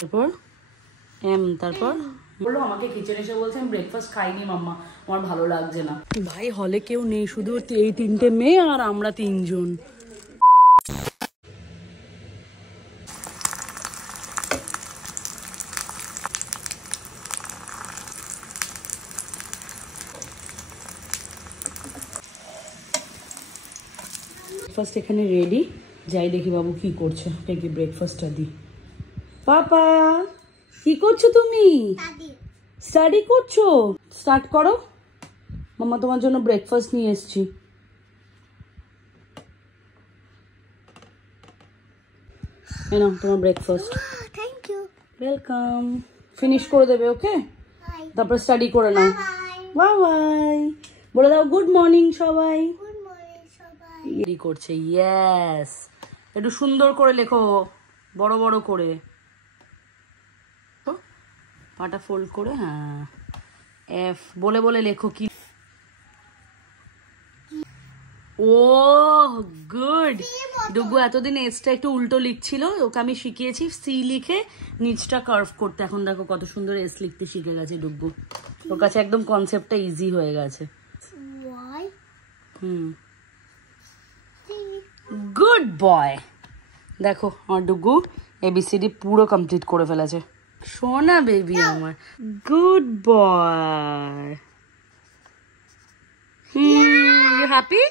তারপর তারপর বললো আমাকে কিচেনে এসে বলছে আমি ব্রেকফাস্ট খাইনি মাম্মা, আমার ভালো লাগছে না। ভাই হলে কেউ নেই, শুধু এই 3টে মেয়ে আর আমরা 3জন। ব্রেকফাস্ট এখানে রেডি, যাই দেখি বাবু কি করছে, ওকে ব্রেকফাস্টটা দিই। পাপা কি করছো তুমি? স্টাডি করছো? স্টার্ট করো, মাম্মা তোমার জন্য ব্রেকফাস্ট নিয়ে এসেছি। এই নাও তোমার breakfast. Thank you. Welcome. Finish করে দেবে, ওকে? তারপর স্টাডি করে নাও। বাই বাই বলে দাও গুড মর্নিং সবাই। গুড মর্নিং সবাই। কি করছে? ইয়েস, একটু সুন্দর করে লেখো, বড় বড় করে, পাটা ফোল্ড করে। হ্যাঁ, এফ বলে বলে লেখো। কি? ও গুড। ডুগু এতদিন এসটা একটু উল্টো লিখছিল, ওকে আমি শিখিয়েছি সি লিখে নিচটা কার্ভ করতে। এখন দেখো কত সুন্দর এস লিখতে শিখে গেছে ডুগু, ওর কাছে একদম কনসেপ্টটা ইজি হয়ে গেছে। Good boy. দেখো আমার ডুগু এবিসিডি পুরো কমপ্লিট করে ফেলেছে। সোনা বেবি আমার, good boy. You happy?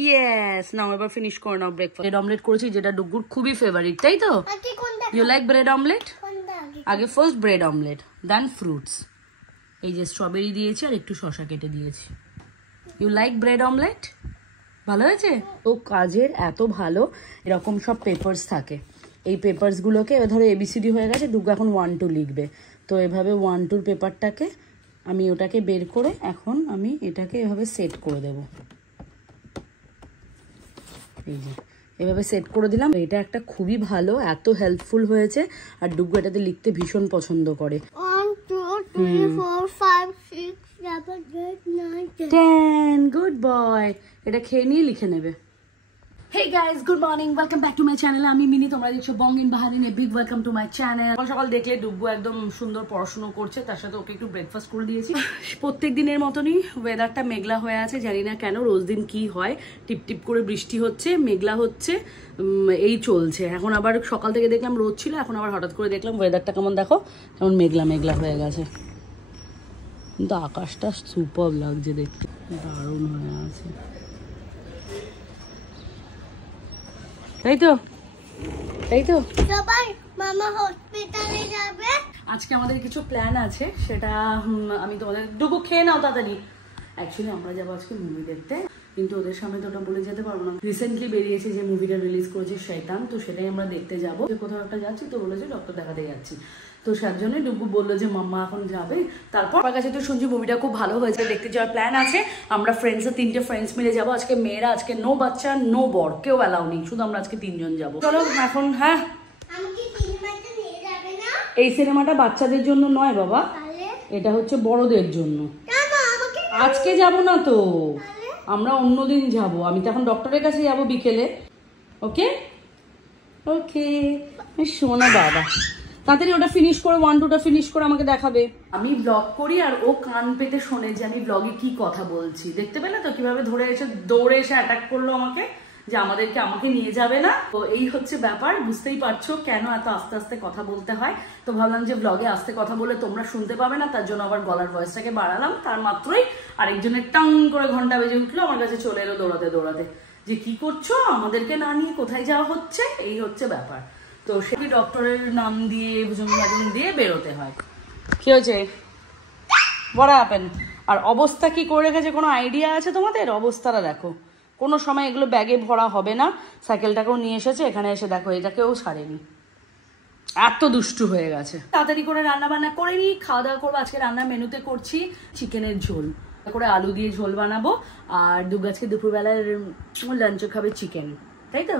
Yes. Now এবার ফিনিশ করে নাও ব্রেকফাস্ট। ব্রেড অমলেট করেছি, যেটা ডুগুর খুবই ফেভারিট, তাই তো? You like bread omelette? আগে first bread omelette, then fruits. এই যে স্ট্রবেরি দিয়েছি আর একটু শসা কেটে দিয়েছি। You like bread omelette? ভালো হয়েছে তো। কাজের এত ভালো, এরকম সব পেপারস থাকে। এই পেপারসগুলোকে ধরো এবিসিডি হয়ে গেছে, ডুগু এখন 1 2 লিখবে, তো এভাবে 1 2 পেপারটাকে আমি ওটাকে বের করে এখন আমি এটাকে এভাবে সেট করে দেব। এই যে এভাবে সেট করে দিলাম। এটা একটা খুবই ভালো, এত হেল্পফুল হয়েছে। আর ডুগু এটাতে লিখতে ভীষণ পছন্দ করে। 1 2 3 4 5 6 7 8 9 10 গুড বয়। এটা খেয়ে নিয়ে লিখে নেবে। Hey guys, good morning, welcome back to my channel. আমি মিনি, তোমরা দেখছো bong in Bahrain. A big welcome to my channel. সকাল সকাল দেখলে ডুগু একদম সুন্দর পড়াশোনা করছে, তার সাথে ওকে একটু ব্রেকফাস্ট করে দিয়েছি। প্রত্যেক দিনের মতনই ওয়েদারটা মেঘলা হয়ে আছে, জানি না কেন রোজ দিন কি হয়, টিপ টিপ করে বৃষ্টি হচ্ছে, মেঘলা হচ্ছে, এই চলছে। এখন আবার সকাল থেকে দেখলাম রোদ ছিল, এখন আবার হঠাৎ করে দেখলাম ওয়েদারটা কেমন, দেখো কেমন মেঘলা মেঘলা হয়ে গেছে। কিন্তু আকাশটা সুপার লাগছে দেখতে, দারুণ হয়ে আছে, তাই তো? তাই তো সবাই মামা হসপিটালে যাবে। আজকে আমাদের কিছু প্ল্যান আছে, সেটা আমি তোমাদের। ডুগু খেয়ে নাও তাড়াতাড়ি। অ্যাকচুয়ালি আমরা যাবো আজকে মুভি দেখতে, কিন্তু ওদের সামনে তো ওটা বলে যেতে পারবো না। রিসেন্টলি বেরিয়েছে যে মুভিটা রিলিজ করেছে শয়তান, তো সেটাই আমরা দেখতে যাবো। কোথাও একটা যাচ্ছি তো বলেছে ডক্টর দেখাতে যাচ্ছি, তো তার জন্য ডুগু বললো যে মাম্মা এখন যাবে। তারপর আমার কাছে তো শুনছি মুভিটা খুব ভালো হয়েছে, দেখতে যাওয়ার প্ল্যান আছে। আমরা ফ্রেন্ডসে 3টে ফ্রেন্ডস মিলে যাবো আজকে। মেয়েরা আজকে নো বাচ্চা নো বর, কেউ অ্যালাউ নেই, শুধু আমরা আজকে 3জন যাবো। চলো এখন। হ্যাঁ, আমাকে সিনেমাতে নিয়ে যাবে না? এই সিনেমাটা বাচ্চাদের জন্য নয় বাবা, তাহলে এটা হচ্ছে বড়দের জন্য। কেন আমাকে? আজকে যাব না তো, আমরা অন্যদিন যাব। আমি তো এখন ডক্টরের কাছে যাব বিকেলে। ওকে ওকে শোনা বাবা, তাড়াতাড়ি ওটা ফিনিশ করে 1 2টা ফিনিশ করে আমাকে দেখাবে। আমি ব্লগ করি আর ও কান পেতে শোনে যে আমি ব্লগে কি কথা বলছি। দেখতে পেলে তো কিভাবে ধরে এসে দৌড়ে এসে অ্যাটাক করলো আমাকে, যে আমাকে নিয়ে যাবে না। তো এই হচ্ছে ব্যাপার, বুঝতেই পারছো কেন এত আস্তে আস্তে কথা বলতে হয়। তো ভাবলাম যে ব্লগে আস্তে কথা বলে তোমরা শুনতে পাবে না, তার জন্য আবার গলার ভয়েসটাকে বাড়ালাম। তার মাত্রই আরেকজনের টাং করে ঘন্টা বেজে উঠলো, আমার কাছে চলে এলো দৌড়াতে দৌড়াতে, যে কি করছো, আমাদেরকে না নিয়ে কোথায় যাওয়া হচ্ছে। এই হচ্ছে ব্যাপার। তো সেটি ডক্টরের নাম দিয়ে দিয়ে বেরোতে হয়। কি হয়েছে? বড় হ্যাপেন। আর অবস্থা কি করে রেখেছে কোনো আইডিয়া আছে তোমাদের? অবস্থাটা দেখো, কোনো সময় এগুলো ব্যাগে ভরা হবে না। সাইকেলটাকেও নিয়ে এসেছে, এখানে এসে দেখো এটাকেও ছাড়েনি, এত দুষ্টু হয়ে গেছে। তাড়াতাড়ি করে রান্না বান্না করে নিই, খাওয়া দাওয়া করবো। আজকে রান্নার মেনুতে করছি চিকেনের ঝোল, করে আলু দিয়ে ঝোল বানাবো। আর আজকে দুপুরবেলার লাঞ্চে খাবে চিকেন, তাই তো?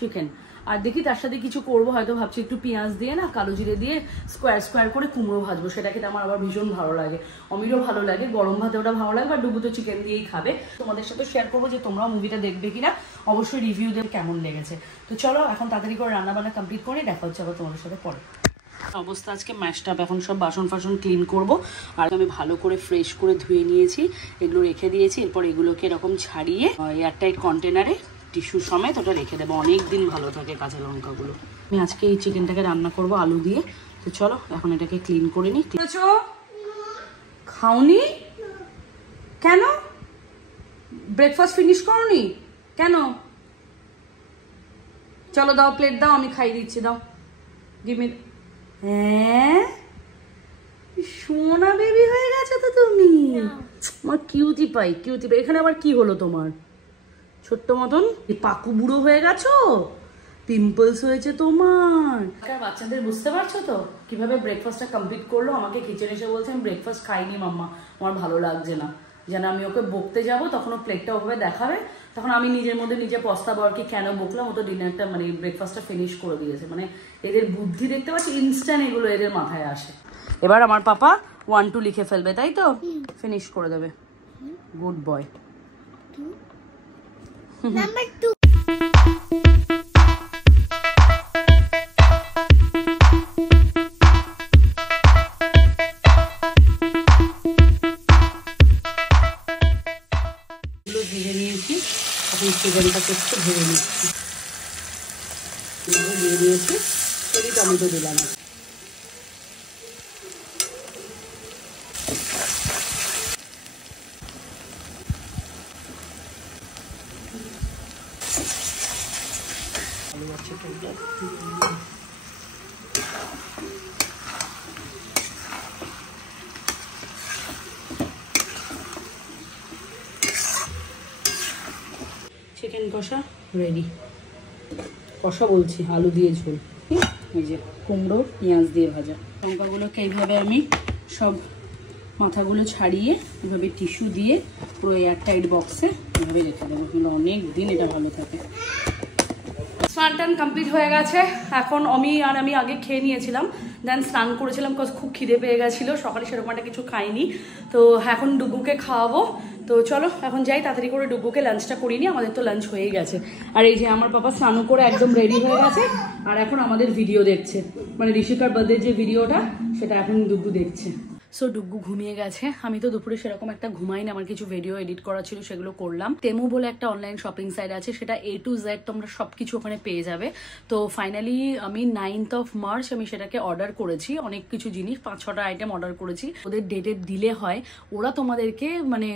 চিকেন। আর দেখি তার সাথে কিছু করবো, হয়তো ভাবছি একটু পেঁয়াজ দিয়ে না কালো জিরে দিয়ে স্কোয়ার স্কোয়ার করে কুমড়ো ভাজবো। সেটা খেতে আমার আবার ভীষণ ভালো লাগে, অমিরও ভালো লাগে, গরম ভাতে ওটা ভালো লাগে, বা ডুবু তো চিকেন দিয়েই খাবে। তোমাদের সাথে শেয়ার করবো যে তোমরা মুভিটা দেখবে কিনা। অবশ্যই রিভিউ দেবে কেমন লেগেছে। তো চলো এখন তাড়াতাড়ি করে রান্নাবান্না কমপ্লিট করে দেখা হচ্ছে আবার তোমাদের সাথে পরে। অবস্থা আজকে ম্যাশটাপ, এখন সব বাসন ফাসন ক্লিন করব। আর আমি ভালো করে ফ্রেশ করে ধুয়ে নিয়েছি, এগুলো রেখে দিয়েছি। এরপর এগুলোকে এরকম ছাড়িয়ে এয়ারটাইট কন্টেনারে টিস্যু সমেত ওটা রেখে দেবো, অনেক দিন ভালো থাকে কাঁচা লঙ্কাগুলো। আমি আজকে এই চিকেনটাকে রান্না করব আলু দিয়ে। তো চলো এখন এটাকে ক্লিন করে নিই। খাওনি কেন? ব্রেকফাস্ট ফিনিশ করনি কেন? চলো দাও, প্লেট দাও, আমি খাই দিচ্ছি, দাও গিভ। হ্যাঁ সোনা বেবি হয়ে গেছে তো তুমি, আমার কিউটি পাই কিউটি পাই। এখানে আবার কি হলো তোমার? ছোট্ট মতন পাকু বুড়ো হয়ে গেছো, পিম্পলস হয়েছে তোমার। বাচ্চাদের বুঝতে পারছো তো কিভাবে ব্রেকফাস্টটা কমপ্লিট করলো? আমাকে কিচেনে এসে বলছে আমি ব্রেকফাস্ট খাইনি মাম্মা, আমার ভালো লাগছে না। যেন আমি ওকে বকতে যাব, তখন ও প্লেটটা ওভাবে দেখাবে, তখন আমি নিজের মধ্যে নিজে পস্তাবো আর কি কেন বকলাম। ও তো ডিনারটা মানে ব্রেকফাস্টটা ফিনিশ করে দিয়েছে। মানে এদের বুদ্ধি দেখতে পাচ্ছি, ইনস্ট্যান্ট এগুলো এদের মাথায় আসে। এবার আমার পাপা 1 2 লিখে ফেলবে, তাই তো? ফিনিশ করে দেবে, গুড বয়। নাম্বার 2 ভেজে নিয়েছি, এখন চিকেনটাকে একটু ভেজে নিচ্ছি। দিয়ে দিয়েছি, চেরি টমেটো দিলাম। আলু আছে টমেটো চিকেন কষা রেডি। কষা বলছি, আলু দিয়ে ঝোল। এই যে কুমড়ো পেঁয়াজ দিয়ে ভাজা। লঙ্কাগুলোকে এইভাবে আমি সব মাথাগুলো ছাড়িয়ে এভাবে টিস্যু দিয়ে পুরো এয়ারটাইট বক্সে এভাবে রেখে দেবো, এগুলো অনেক দিন এটা ভালো থাকে। স্নান টান কমপ্লিট হয়ে গেছে। এখন আমি আর আমি আগে খেয়ে নিয়েছিলাম, দেন স্নান করেছিলাম, বিকজ খুব খিদে পেয়ে গেছিলো। সকালে সেরকম একটা কিছু খাইনি, তো এখন ডুগুকে খাওয়াবো। তো চলো এখন যাই, তাড়াতাড়ি করে ডুগুকে লাঞ্চটা করিনি, আমাদের তো লাঞ্চ হয়েই গেছে। আর এই যে আমার পাপা স্নান করে একদম রেডি হয়ে গেছে, আর এখন আমাদের ভিডিও দেখছে, মানে ঋষিকার বার্থডে যে ভিডিওটা সেটা এখন ডুগু দেখছে। সো ডুগু ঘুমিয়ে গেছে। আমি তো দুপুরে সেরকম একটা ঘুমাই না, আমার কিছু ভিডিও এডিট করা ছিল, সেগুলো করলাম। টেমু বলে একটা অনলাইন শপিং সাইট আছে, সেটা A to Z তোমরা সবকিছু ওখানে পেয়ে যাবে। তো ফাইনালি আমি 9th of March আমি সেটাকে অর্ডার করেছি, অনেক কিছু জিনিস 5-6টা আইটেম অর্ডার করেছি। ওদের ডেটের ডিলে হয়, ওরা তোমাদেরকে মানে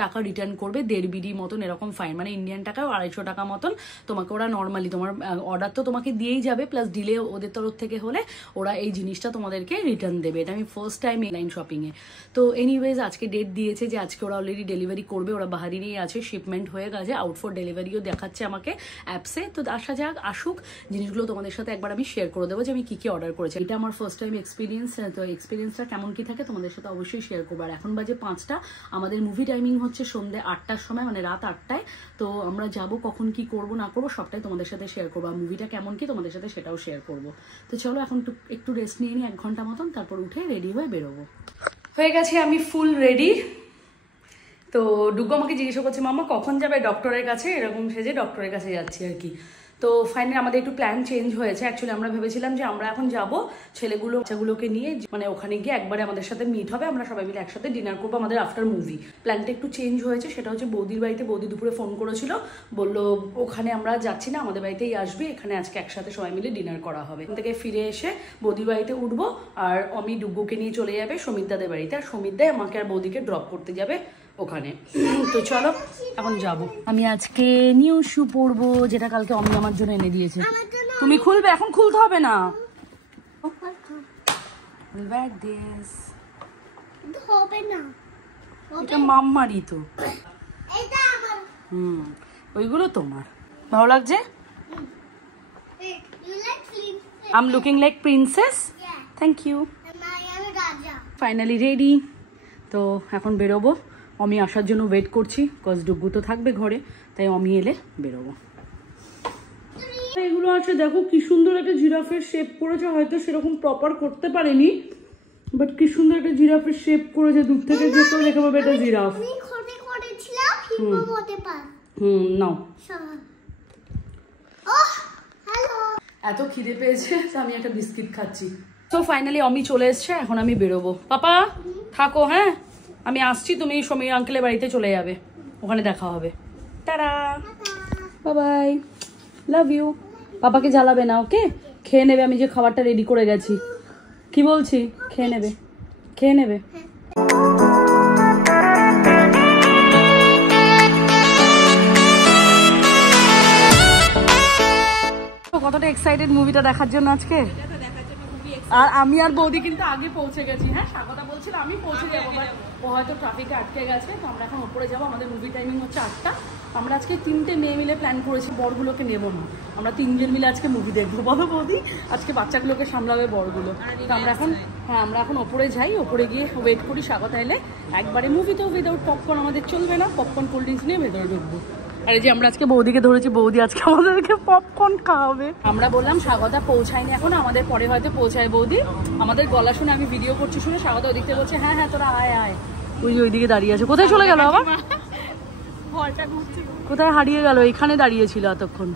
টাকা রিটার্ন করবে 1.5 BD মতন এরকম ফাইন, মানে ইন্ডিয়ান টাকায় 250 টাকা মতন তোমাকে ওরা নর্মালি, তোমার অর্ডার তো তোমাকে দিয়েই যাবে, প্লাস ডিলে ওদের তরফ থেকে হলে ওরা এই জিনিসটা তোমাদেরকে রিটার্ন দেবে। এটা আমি ফার্স্ট টাইম অনলাইন শপিংয়ে। তো এনিওয়েজ আজকে ডেট দিয়েছে যে আজকে ওরা অলরেডি ডেলিভারি করবে, ওরা বাহারিনেই আছে, শিপমেন্ট হয়ে গেছে, আউট ফর ডেলিভারিও দেখাচ্ছে আমাকে অ্যাপসে। তো আসা যাক, আসুক, জিনিসগুলো তোমাদের সাথে একবার আমি শেয়ার করে দেবো যে আমি কি কি অর্ডার করেছি। এটা আমার ফার্স্ট টাইম এক্সপিরিয়েন্স, তো এক্সপিরিয়েন্সটা কেমন কি থাকে তোমাদের সাথে অবশ্যই শেয়ার করবো। আর এখন বাজে 5টা, আমাদের মুভি টাইমিং হচ্ছে সন্ধ্যে 8টার সময়, মানে রাত 8টায়। তো আমরা যাব, কখন কি করবো না করবো সবটাই তোমাদের সাথে শেয়ার করবো, আর মুভিটা কেমন কি তোমাদের সাথে সেটাও শেয়ার করবো। তো চলো এখন একটু রেস্ট নিয়ে নিই 1 ঘন্টা মতন, তারপর উঠে রেডি হয়ে বেরোবো। হয়ে গেছে আমি ফুল রেডি। তো ডুগু আমাকে জিজ্ঞাসা করছে মামা কখন যাবে ডক্টরের কাছে, এরকম সেজে ডক্টরের কাছে যাচ্ছি আর কি। তো ফাইনালি আমাদের একটু প্ল্যান চেঞ্জ হয়েছে। অ্যাকচুয়ালি আমরা ভেবেছিলাম যে আমরা এখন যাব বাচ্চাগুলোকে নিয়ে, মানে ওখানে গিয়ে একবারে আমাদের সাথে মিট হবে, আমরা সবাই মিলে একসাথে ডিনার করবো আমাদের আফটার মুভি। প্ল্যানটা একটু চেঞ্জ হয়েছে, সেটা হচ্ছে বৌদির বাড়িতে। বৌদি দুপুরে ফোন করেছিল, বললো ওখানে আমরা যাচ্ছি না, আমাদের বাড়িতেই আসবে, এখানে আজকে একসাথে সবাই মিলে ডিনার করা হবে। এখান থেকে ফিরে এসে বৌদির বাড়িতে উঠবো, আর আমি ডুগুকে নিয়ে চলে যাবে সমিতদাদের বাড়িতে, আর সমিতদাই আমাকে আর বৌদিকে ড্রপ করতে যাবে ওখানে। তো চলো এখন যাব। আমি আজকে নিউ শু পরবো, যেটা কালকে অমি আমার জন্য এনে দিয়েছে। তুমি খুলবে? এখন খুলতে হবে না। এটা মাম্মারই তো। ওইগুলো তোমার ভালো লাগছে। I'm looking like princess? Thank you. Finally ready. তো এখন বেরোবো, অমি আসার জন্য ওয়েট করছি, কজ ডুগু তো থাকবে ঘরে, তাই অমি এলে বেরোবো। এগুলো আছে দেখো কি সুন্দর একটা জিরাফের শেপ করেছে, হয়তো সেরকম প্রপার করতে পারেনি, বাট কি সুন্দর একটা জিরাফের শেপ করেছে, দূর থেকে যে কেউ দেখে পাবে এটা জিরাফ। নাও এত খিদে পেয়েছে তো আমি একটা বিস্কিট খাচ্ছি। তো ফাইনালি আমি চলে এসছে, এখন আমি বেরোবো। পাপা থাকো, হ্যাঁ আমি আসছি, তুমি সমীর আঙ্কেলের বাড়িতে চলে যাবে, ওখানে দেখা হবে। টাটা, বাই বাই, লাভ ইউ। পাপাকে জ্বালাবে না, ওকে? খেয়ে নেবে, আমি যে খাবারটা রেডি করে গেছি। কি বলছি? খেয়ে নেবে, খেয়ে নেবে। কতটা এক্সাইটেড মুভিটা দেখার জন্য আজকে। আর আমি আর বৌদি কিন্তু আগে পৌঁছে গেছি। হ্যাঁ স্বাগতা বলছিল আমি পৌঁছে যাবো, বাট ও হয়তো ট্রাফিকে আটকে গেছে, তো আমরা এখন ওপরে যাবো। আমাদের মুভি টাইমিং হচ্ছে 8টা। আমরা আজকে 3টে মেয়ে মিলে প্ল্যান করেছি, বড়গুলোকে নেবো না, আমরা 3জন মিলে আজকে মুভি দেখবো। বলো বৌদি, আজকে বাচ্চাগুলোকে সামলাবে বড়গুলো। তো আমরা এখন, হ্যাঁ আমরা এখন ওপরে যাই, ওপরে গিয়ে ওয়েট করি স্বাগতা এলে। একবারে মুভিতেও উইদাউট পপকর্ন আমাদের চলবে না, পপকর্ন কোল্ড ড্রিঙ্কস নিয়ে ভেতরে ঢুকবো। আর এই যে আমরা আজকে বৌদিকে ধরেছি, বৌদি আজকে আমাদেরকে পপকর্ন খাওয়াবে। আমরা বললাম স্বাগতা পৌঁছায়নি এখন, আমাদের পরে হয়তো পৌঁছায় বৌদি। আমাদের গলা শুনে আমি ভিডিও করছি শুনে স্বাগতা ওই দিকতে বলছে হ্যাঁ হ্যাঁ তোরা আয় আয়। ওই যে ওইদিকে দাঁড়িয়ে আছে। কোথায় চলে গেল আবার? কোথায় হারিয়ে গেল? এখানে দাঁড়িয়েছিল এতক্ষণ।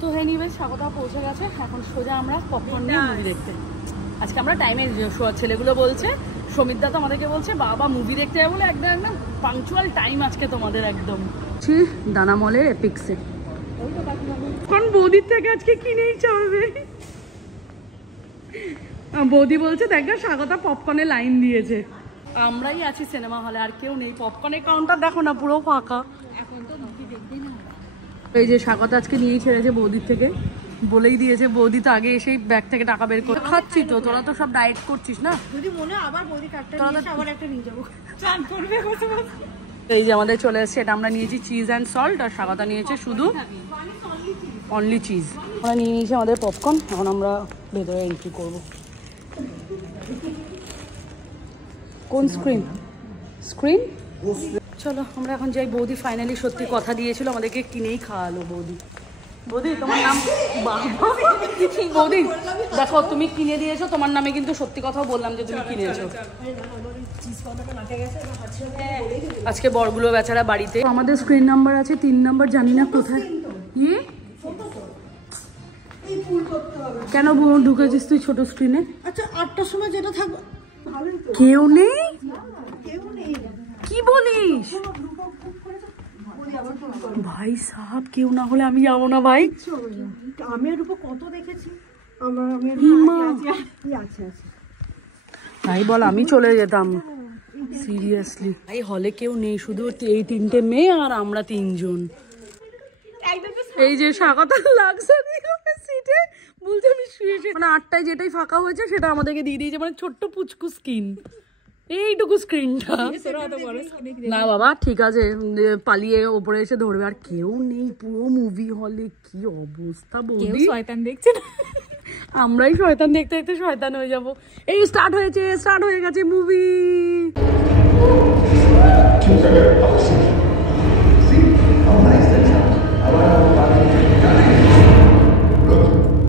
তো হ্যাঁ নিবে স্বাগতা পৌঁছে গেছে, এখন সোজা আমরা পপকর্ন নিয়ে মুভি দেখতে। আজকে আমরা টাইমে, ছেলেগুলো বলছে, সমিতদা তো আমাদেরকে বলছে বাবা মুভি দেখতে যাবো বলে একদম একদম পাংচুয়াল টাইম আজকে তোমাদের একদম। দানা মলের এপিক্সে কোন বৌদির থেকে আজকে কিনেই চলবে। বৌদি বলছে দেখ স্বাগতা পপকর্নের লাইন দিয়েছে, আমরাই আছি সিনেমা হলে, আর কেউ নেই। পপকর্নের কাউন্টার দেখো না, পুরো ফাঁকা। এই যে স্বাগতা আজকে নিয়েই ছেড়েছে বৌদির থেকে, বলেই দিয়েছে। বৌদি তো আগে এসেই ব্যাগ থেকে টাকা বের করে খাচ্ছি। তো তোরা তো সব ডায়েট করছিস না, যদি মনে আবার বৌদি কাটটা নিয়ে আবার একটা নিয়ে যাবো, চান করবে বসে বসে। এই যে আমাদের চলে এসেছে, এটা আমরা নিয়েছি চিজ অ্যান্ড সল্ট, আর স্বাগতা নিয়েছে শুধু অনলি চিজ। আমরা নিয়ে নিয়েছি আমাদের পপকর্ন, এখন আমরা ভেতরে এন্ট্রি করব। কোন স্ক্রিন? স্ক্রিন চলো আমরা এখন যাই। বৌদি ফাইনালি সত্যি কথা দিয়েছিল, আমাদেরকে কিনেই খাওয়ালো বৌদি। বৌদি তোমার নাম বৌদি দেখো তুমি কিনে দিয়েছো, তোমার নামে কিন্তু সত্যি কথাও বললাম যে তুমি কিনেছো। আজকে বড়গুলো বেচারা বাড়িতে। আমাদের স্ক্রিন নাম্বার আছে 3 নাম্বার, জানি না কোথায়। কেন ঢুকেছিস তুই ছোট স্ক্রিনে? আচ্ছা 8টার সময় যেটা থাকবে। কেউ নেই? কি বলিস ভাই সাহাব? কেউ না হলে আমি যাবো না ভাই। আমি এর উপর কত দেখেছি, তাই বল আমি চলে যেতাম সিরিয়াসলি। ভাই হলে কেউ নেই, শুধু এই 3টে মেয়ে আর আমরা 3জন। এই যে স্বাগতা লাগছে সিটে, বলছে আমি শুয়েছি। মানে 8টায় যেটাই ফাঁকা হয়েছে সেটা আমাদেরকে দিয়ে দিয়েছে, মানে ছোট্ট পুচকু স্ক্রিন, এইটুকু স্ক্রিনটা। না বাবা ঠিক আছে, পালিয়ে ওপরে এসে ধরবে। আর কেউ নেই পুরো মুভি হলে, কি অবস্থা বৌদি। শয়তান দেখছে না, আমরাই শয়তান দেখতে দেখতে শয়তান হয়ে যাব। এই স্টার্ট হয়েছে, স্টার্ট হয়ে গেছে মুভি।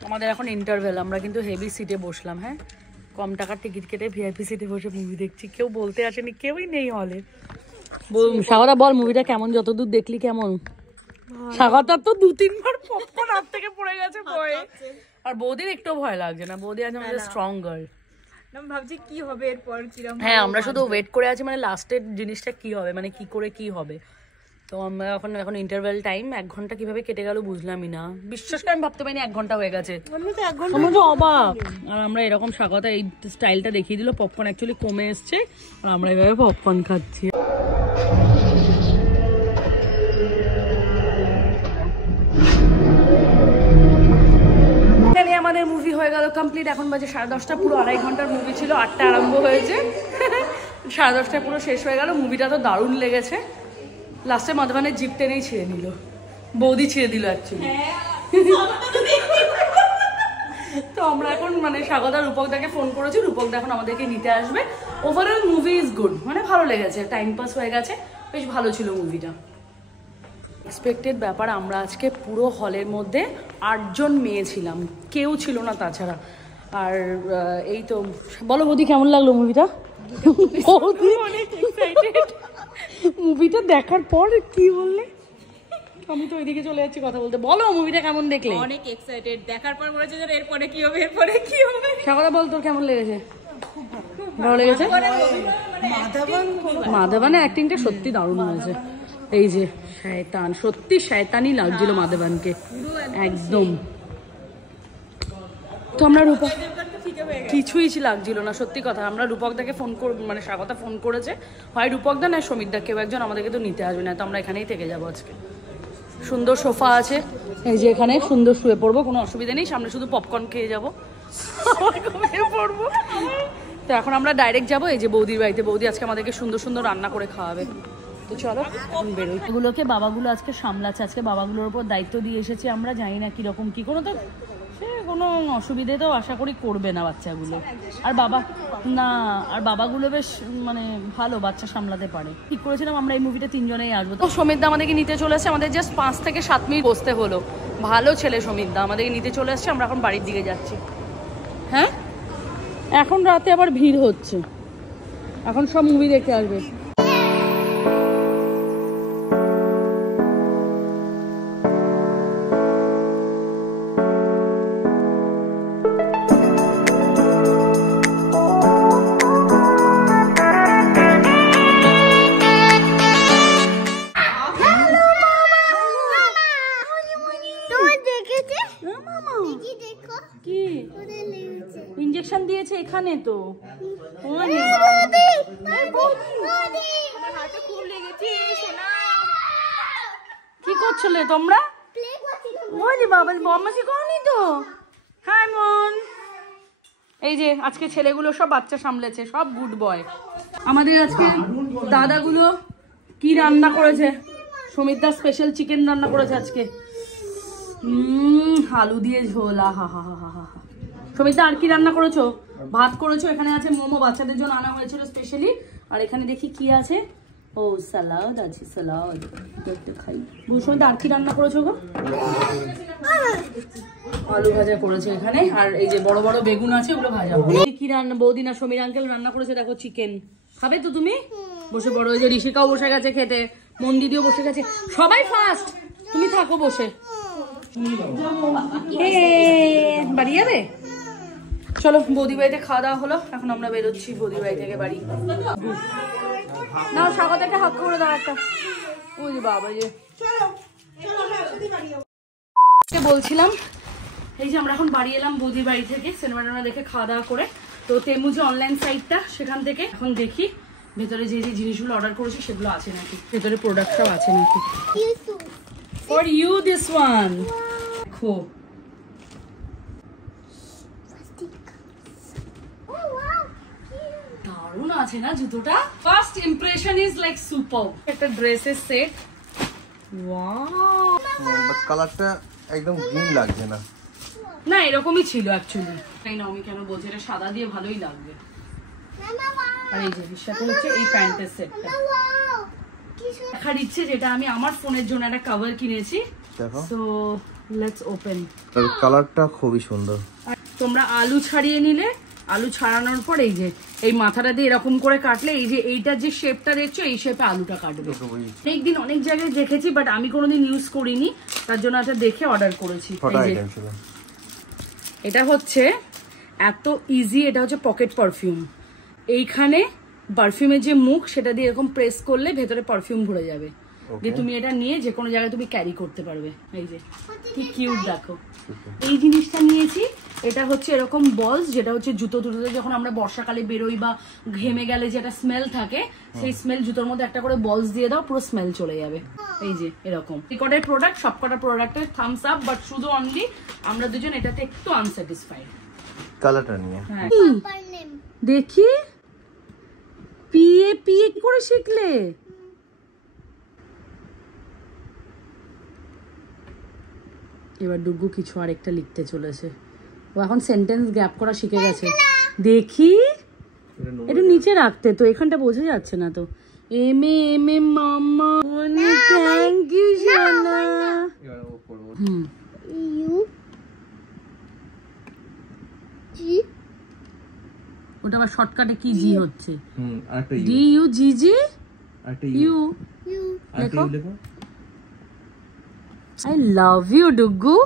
আমাদের এখন ইন্টারভেল, আমরা কিন্তু হেভি সিটে বসলাম। হ্যাঁ কম টাকার টিকিট কেটে ভিআইপি সিটে বসে মুভি দেখছি। কেউ বলতে আসেনি, কেউই নেই হলে। স্বাগতা বল মুভিটা কেমন, যতদূর দেখলি কেমন? স্বাগতার তো 2-3 বার পপকর্ন হাত থেকে পড়ে গেছে ভয়ে। আর বৌদির একটু ভয় লাগছে না, বৌদি আজ আমাদের স্ট্রং গার্ল। আমি ভাবছি কি হবে এরপর, কিরকম। হ্যাঁ আমরা শুধু ওয়েট করে আছি, মানে লাস্টের জিনিসটা কি হবে, মানে কি করে কি হবে। তো আমরা এখন ইন্টারভেল টাইম, 1 ঘন্টা কিভাবে কেটে গেল বুঝলামই না। বিশ্বাস করে আমি ভাবতে পারিনি 1 ঘন্টা হয়ে গেছে। আমরা তো অবাক। আর আমরা এরকম স্বাগতা এই স্টাইলটা দেখিয়ে দিল, পপকর্ন অ্যাকচুয়ালি কমে এসছে আর আমরা এভাবে পপকর্ন খাচ্ছি। আমাদের মুভি হয়ে গেল কমপ্লিট। এখন বাজে 10:30, পুরো 2.5 ঘন্টার মুভি ছিল। 8টা আরম্ভ হয়েছে, 10:30টায় পুরো শেষ হয়ে গেল। মুভিটা তো দারুণ লেগেছে। লাস্টে মাধবানের জিপ টেনেই ছিঁড়ে নিল, বৌদি ছিঁড়ে দিল অ্যাকচুয়ালি। তো আমরা এখন মানে স্বাগতা রূপকদাকে ফোন করেছি, রূপকদা এখন আমাদেরকে নিতে আসবে। ওভারঅল মুভি ইজ গুড, মানে ভালো লেগেছে, টাইম পাস হয়ে গেছে, বেশ ভালো ছিল মুভিটা। এক্সপেক্টেড ব্যাপার, আমরা আজকে পুরো হলের মধ্যে 8 জন মেয়ে ছিলাম, কেউ ছিল না তাছাড়া। আর এই তো বলো বৌদি কেমন লাগলো মুভিটা? মুভিটা দেখার পর কি বললে? আমি তো ওইদিকে চলে যাচ্ছি কথা বলতে। বলো মুভিটা কেমন দেখলে? অনেক এক্সাইটেড, দেখার পর মনে হচ্ছে যে এরপরে কি হবে, এরপরে কি হবে। সাগরা বল তোর কেমন লেগেছে? ভালো লেগেছে। মাধবানের অ্যাক্টিংটা সত্যি দারুণ হয়েছে। এই যে শয়তান, সত্যি শয়তানই লাগছিল মাধবানকে একদম। তো আমরা রূপক কিছুই লাগছিল না, সত্যি কথা। আমরা রূপকদাকে ফোন মানে স্বাগতা ফোন করেছে, হয় রূপকদা না সমিতদা, কেউ একজন আমাদেরকে তো নিতে আসবে না, তো আমরা এখানেই থেকে যাবো আজকে। সুন্দর সোফা আছে, এই যে এখানে সুন্দর শুয়ে পড়বো, কোনো অসুবিধা নেই। সামনে শুধু পপকর্ন খেয়ে যাবো, পড়বো। তো এখন আমরা ডাইরেক্ট যাবো এই যে বৌদির বাড়িতে। বৌদি আজকে আমাদেরকে সুন্দর সুন্দর রান্না করে খাওয়াবে। তো চলো এখন বেরোই। এগুলোকে বাবাগুলো আজকে সামলাচ্ছে, আজকে বাবাগুলোর উপর দায়িত্ব দিয়ে এসেছি আমরা। জানি না কিরকম কি, কোনো তো সে কোনো অসুবিধে তো আশা করি করবে না বাচ্চাগুলো। আর বাবা না, আর বাবাগুলো বেশ মানে ভালো, বাচ্চা সামলাতে পারে। ঠিক করেছিলাম আমরা এই মুভিটা 3 জনেই আসবো। তো সমিতদা আমাদেরকে নিতে চলে আসছে, আমাদের জাস্ট 5 থেকে 7 মিনিট বসতে হলো। ভালো ছেলে সমিতদা, আমাদেরকে নিতে চলে আসছে। আমরা এখন বাড়ির দিকে যাচ্ছি। হ্যাঁ, এখন রাতে আবার ভিড় হচ্ছে, এখন সব মুভি দেখতে আসবে। ইনজেকশন দিয়েছে এখানে তো। কি করছিলে তোমরা? বাবা বদমাশি করনি তো? হ্যাঁ মন, এই যে আজকে ছেলেগুলো সব বাচ্চা সামলেছে, সব গুড বয়। আমাদের আজকে দাদাগুলো কি রান্না করেছে, সমিতদা স্পেশাল চিকেন রান্না করেছে আজকে। আলু দিয়ে ঝোল, হা হা হা হা হা। সমিতদা আর কি রান্না করেছো? ভাত করেছো, এখানে আছে মোমো, বাচ্চাদের জন্য আনা হয়েছিল স্পেশালি। আর এখানে দেখি কি আছে, ও সালাদ আছে, সালাদ দেখতে খাই। সমিতদা আর কি রান্না করেছো গো? আলু ভাজা করেছে এখানে, আর এই যে বড় বড় বেগুন আছে, ওগুলো ভাজা। কি রান্না বৌদি না সমীর আঙ্কেল রান্না করেছে দেখো, চিকেন। খাবে তো তুমি? বসে পড়ো। ওই যে ঋষিকাও বসে গেছে খেতে, মন্দিদিও বসে গেছে, সবাই ফার্স্ট। তুমি থাকো বসে। বাড়ি যাবে? চলো, বৌদি বাড়িতে খাওয়া দাওয়া হলো, এখন আমরা বেরোচ্ছি বৌদি বাড়ি থেকে বাড়ি। নাও স্বাগতাকে হাত করে দাও একটা। ওই বাবা যে বলছিলাম, এই যে আমরা এখন বাড়ি এলাম বৌদির বাড়ি থেকে, সিনেমা টিনেমা দেখে খাওয়া দাওয়া করে। তো তেমু যে অনলাইন সাইটটা, সেখান থেকে এখন দেখি ভেতরে যে যে জিনিসগুলো অর্ডার করেছি সেগুলো আছে নাকি, ভেতরে প্রোডাক্ট সব আছে নাকি। For you this one. দেখো দারুণ আছে না জুতোটা। First impression is like super. একটা ড্রেসের সেট, ওয়াও। বাট কালারটা একদম গ্রিন লাগছে না। না এরকমই ছিল অ্যাকচুয়ালি। তাই না, আমি কেন বলছি, এটা সাদা দিয়ে ভালোই লাগবে। আর এই যে সাথে হচ্ছে এই প্যান্টের সেটটা দেখার ইচ্ছে, যেটা আমি আমার ফোনের জন্য একটা কভার কিনেছি। দেখো, সো লেটস ওপেন। কালারটা খুবই সুন্দর। তোমরা আলু ছাড়িয়ে নিলে, আলু ছাড়ানোর পর এই যে এই মাথাটা দিয়ে এরকম করে কাটলে, এই যে এইটার যে শেপটা দেখছো, এই শেপে আলুটা কাটবে। অনেকদিন অনেক জায়গায় দেখেছি, বাট আমি কোনোদিন ইউজ করিনি, তার জন্য এটা দেখে অর্ডার করেছি। এটা হচ্ছে এত ইজি, এটা হচ্ছে পকেট পারফিউম। এইখানে পারফিউমের যে মুখ, সেটা দিয়ে এরকম প্রেস করলে ভেতরে পারফিউম ভরে যাবে, দিয়ে তুমি এটা নিয়ে যে কোনো জায়গায় তুমি ক্যারি করতে পারবে। এই যে কি কিউট দেখো। এই জিনিসটা নিয়েছি, এটা হচ্ছে এরকম বলস, যেটা হচ্ছে জুতো টুটোতে যখন আমরা বর্ষাকালে বেরোই বা ঘেমে গেলে যেটা স্মেল থাকে, সেই স্মেল জুতোর মধ্যে একটা করে বলস দিয়ে দাও, পুরো স্মেল চলে যাবে। এই যে এরকম কটার প্রোডাক্ট, সবকটা প্রোডাক্টের থামস আপ, বাট শুধু অনলি আমরা দুজন এটাতে একটু আনস্যাটিসফাইড কালারটা নিয়ে। হ্যাঁ দেখি, পিএ পিএ কি করে শিখলে? এবার ডুগু কিছু আরেকটা লিখতে চলেছে, ও এখন সেন্টেন্স গ্যাপ করা শিখে গেছে। দেখি একটু নিচে রাখতে, তো এখানটা বোঝা যাচ্ছে না তো। এম এ এম এ মামা, থ্যাংক ইউ সোনা। ইউ জি, ওটা আবার শর্টকাটে কি জি হচ্ছে? আরেকটা ডি ইউ জি জি আরেকটা ইউ। ইউ দেখো I love you, Duggu.